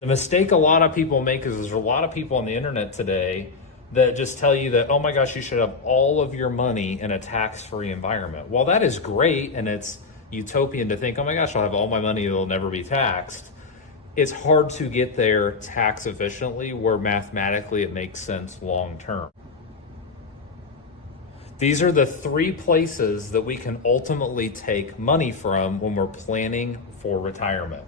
The mistake a lot of people make is there's a lot of people on the internet today that just tell you that, oh my gosh, you should have all of your money in a tax-free environment. Well, that is great, and it's utopian to think, oh my gosh, I'll have all my money, it'll never be taxed. It's hard to get there tax efficiently where mathematically it makes sense long term. These are the three places that we can ultimately take money from when we're planning for retirement.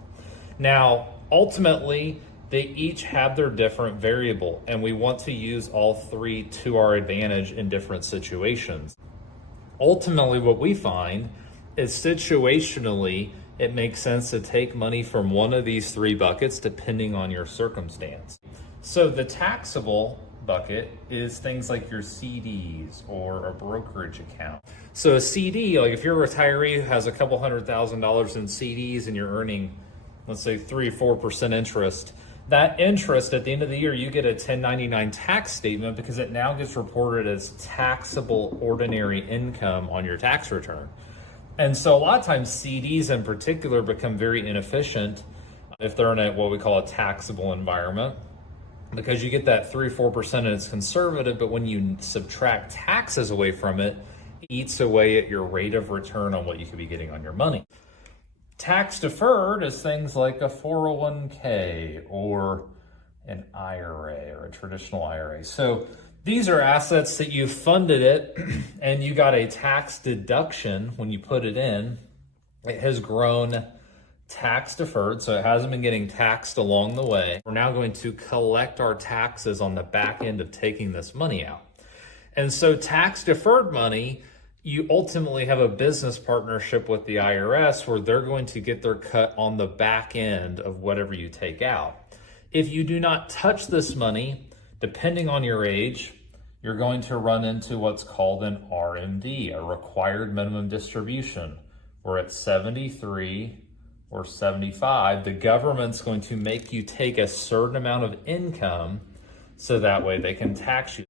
Now, ultimately, they each have their different variable, and we want to use all three to our advantage in different situations. Ultimately, what we find is situationally, it makes sense to take money from one of these three buckets depending on your circumstance. So the taxable bucket is things like your CDs or a brokerage account. So a CD, like if you're a retiree who has a couple $100,000 in CDs and you're earning, let's say 3 or 4% interest, that interest at the end of the year, you get a 1099 tax statement because it now gets reported as taxable ordinary income on your tax return. And so a lot of times CDs in particular become very inefficient if they're in a what we call a taxable environment, because you get that 3 or 4% and it's conservative, but when you subtract taxes away from it, it eats away at your rate of return on what you could be getting on your money. Tax deferred is things like a 401k or an IRA or a traditional IRA. So these are assets that you funded it and you got a tax deduction when you put it in. It has grown tax deferred, so it hasn't been getting taxed along the way. We're now going to collect our taxes on the back end of taking this money out. And so tax deferred money, you ultimately have a business partnership with the IRS where they're going to get their cut on the back end of whatever you take out. If you do not touch this money, depending on your age, you're going to run into what's called an RMD, a required minimum distribution, where at 73 or 75, the government's going to make you take a certain amount of income so that way they can tax you.